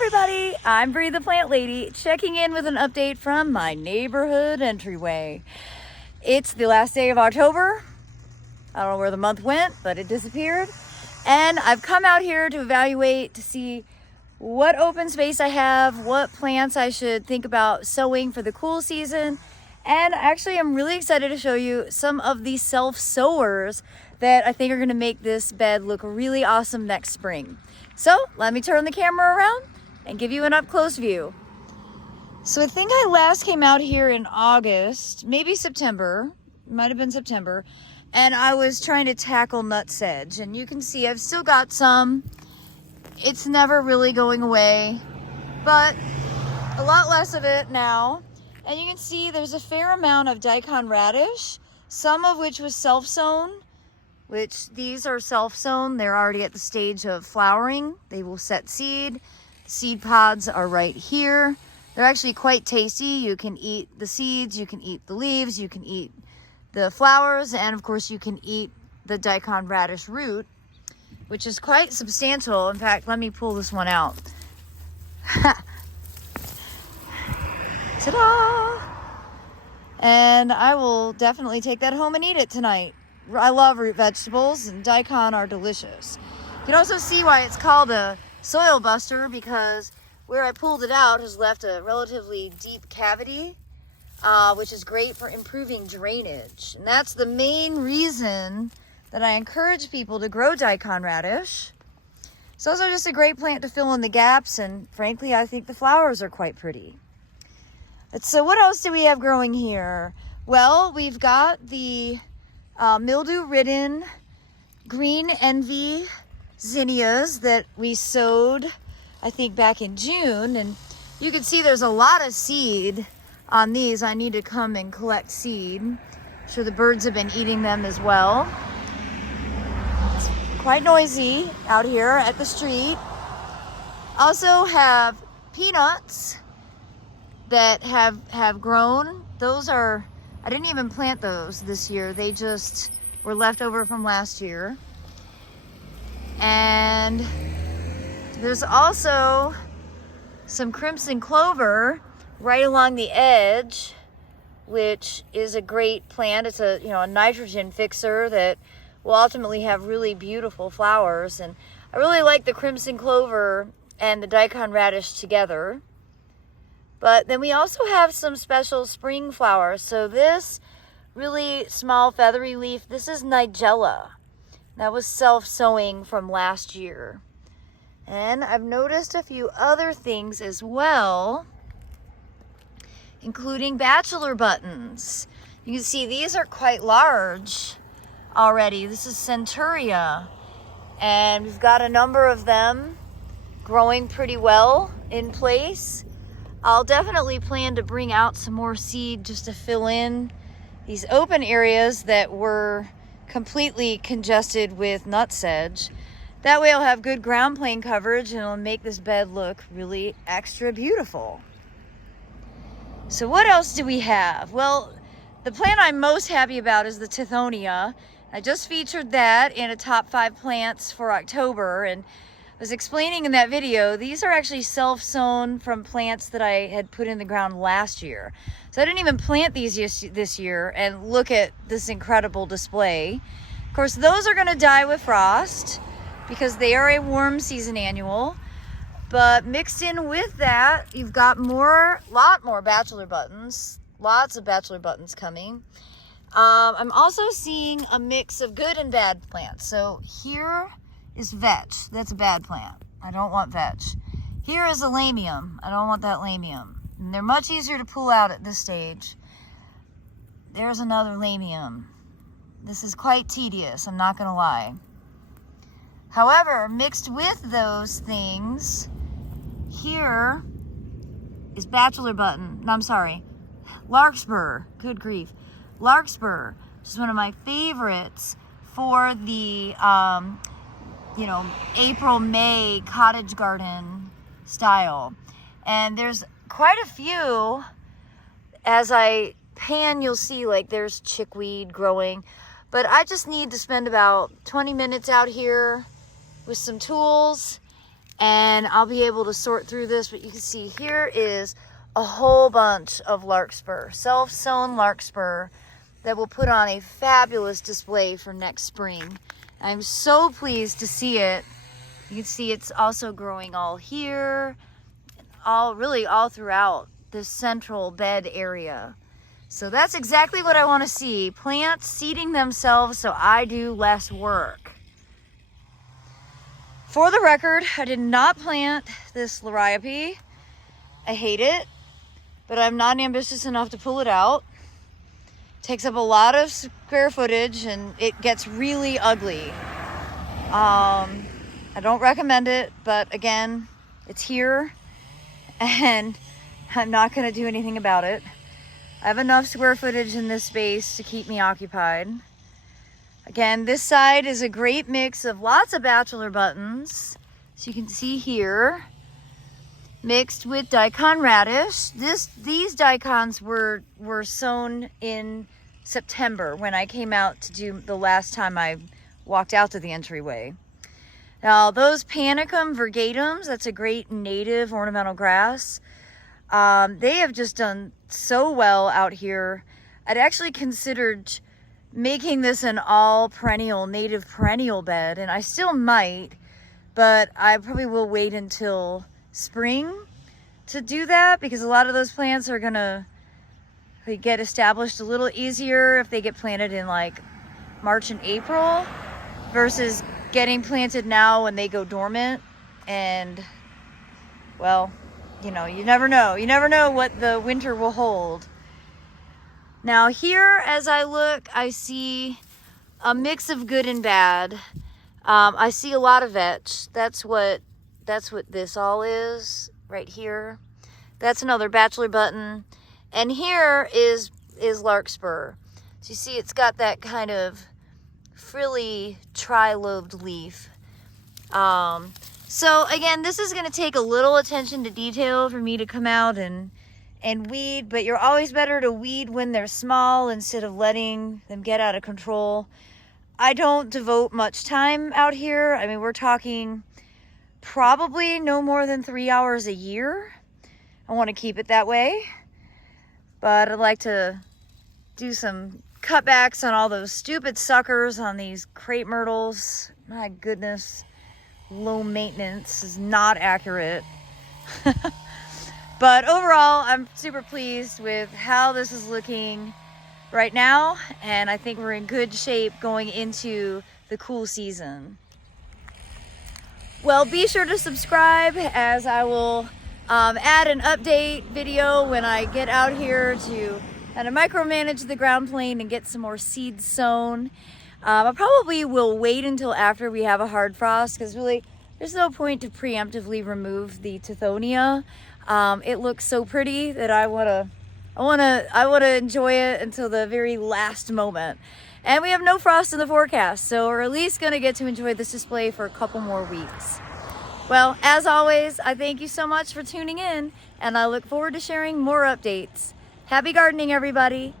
everybody, I'm Bree the Plant Lady, checking in with an update from my neighborhood entryway. It's the last day of October. I don't know where the month went, but it disappeared. And I've come out here to evaluate to see what open space I have, what plants I should think about sowing for the cool season. And actually, I'm really excited to show you some of the self-sowers that I think are gonna make this bed look really awesome next spring. So let me turn the camera around and give you an up-close view. So I think I last came out here in August, maybe September, it might have been September, and I was trying to tackle nutsedge. And you can see I've still got some. It's never really going away, but a lot less of it now. And you can see there's a fair amount of daikon radish, some of which was self-sown, which these are self-sown. They're already at the stage of flowering. They will set seed. Seed pods are right here. They're actually quite tasty. You can eat the seeds, you can eat the leaves, you can eat the flowers, and of course you can eat the daikon radish root, which is quite substantial. In fact, let me pull this one out. Ta-da! And I will definitely take that home and eat it tonight. I love root vegetables, and daikon are delicious. You can also see why it's called a soil buster, because where I pulled it out has left a relatively deep cavity, which is great for improving drainage. And that's the main reason that I encourage people to grow daikon radish. It's also just a great plant to fill in the gaps, and frankly, I think the flowers are quite pretty. So what else do we have growing here? Well, we've got the mildew-ridden green envy zinnias that we sowed, I think, back in June. And you can see there's a lot of seed on these. I need to come and collect seed. I'm sure the birds have been eating them as well. It's quite noisy out here at the street. Also have peanuts that have grown. Those are, I didn't even plant those this year. They just were left over from last year. And there's also some crimson clover right along the edge, which is a great plant. It's a, a nitrogen fixer that will ultimately have really beautiful flowers. And I really like the crimson clover and the daikon radish together. But then we also have some special spring flowers. So this really small feathery leaf, this is nigella. That was self-sowing from last year. And I've noticed a few other things as well, including bachelor buttons. You can see these are quite large already. This is centuria. And we've got a number of them growing pretty well in place. I'll definitely plan to bring out some more seed just to fill in these open areas that were completely congested with nutsedge. That way I'll have good ground plane coverage and it'll make this bed look really extra beautiful. So what else do we have? Well, the plant I'm most happy about is the Tithonia. I just featured that in a top 5 plants for October, and I was explaining in that video, these are actually self-sown from plants that I had put in the ground last year. So I didn't even plant these this year, and look at this incredible display. Of course, those are gonna die with frost because they are a warm season annual. But mixed in with that, you've got lot more bachelor buttons, lots of bachelor buttons coming. I'm also seeing a mix of good and bad plants. So here is vetch. That's a bad plant. I don't want vetch. Here is a lamium. I don't want that lamium. And they're much easier to pull out at this stage. There's another lamium. This is quite tedious, I'm not gonna lie. However, mixed with those things, here is bachelor button. No, I'm sorry. Larkspur. Good grief. Larkspur, which is one of my favorites for the April, May cottage garden style. And there's quite a few. As I pan, you'll see like there's chickweed growing. But I just need to spend about 20 minutes out here with some tools and I'll be able to sort through this, but you can see here is a whole bunch of larkspur, self-sown larkspur that will put on a fabulous display for next spring. I'm so pleased to see it. You can see it's also growing all here, really all throughout this central bed area. So that's exactly what I want to see. Plants seeding themselves so I do less work. For the record, I did not plant this liriope. I hate it, but I'm not ambitious enough to pull it out. It takes up a lot of square footage and it gets really ugly. I don't recommend it, but again, it's here and I'm not going to do anything about it. I have enough square footage in this space to keep me occupied. Again, this side is a great mix of lots of bachelor buttons, as you can see here, mixed with daikon radish. These daikons were sown in September when I came out to do the last time I walked out to the entryway. Now those Panicum virgatums, that's a great native ornamental grass. They have just done so well out here. I'd actually considered making this an all perennial, native perennial bed, and I still might, but I probably will wait until spring to do that because a lot of those plants are gonna get established a little easier if they get planted in like March and April versus getting planted now when they go dormant. And well, you know, you never know. You never know what the winter will hold. Now here, as I look, I see a mix of good and bad. I see a lot of vetch. That's what this all is right here. That's another bachelor button. And here is larkspur. So you see it's got that kind of frilly tri-lobed leaf. So again, this is gonna take a little attention to detail for me to come out and weed, but you're always better to weed when they're small instead of letting them get out of control. I don't devote much time out here. I mean, we're talking probably no more than 3 hours a year. I want to keep it that way, but I'd like to do some cutbacks on all those stupid suckers on these crepe myrtles. My goodness, low maintenance is not accurate. But overall, I'm super pleased with how this is looking right now, and I think we're in good shape going into the cool season. Well, be sure to subscribe, as I will add an update video when I get out here to kind of micromanage the ground plane and get some more seeds sown. I probably will wait until after we have a hard frost, because really there's no point to preemptively remove the Tithonia. It looks so pretty that I wanna enjoy it until the very last moment. And we have no frost in the forecast, so we're at least gonna get to enjoy this display for a couple more weeks. Well, as always, I thank you so much for tuning in, and I look forward to sharing more updates. Happy gardening, everybody.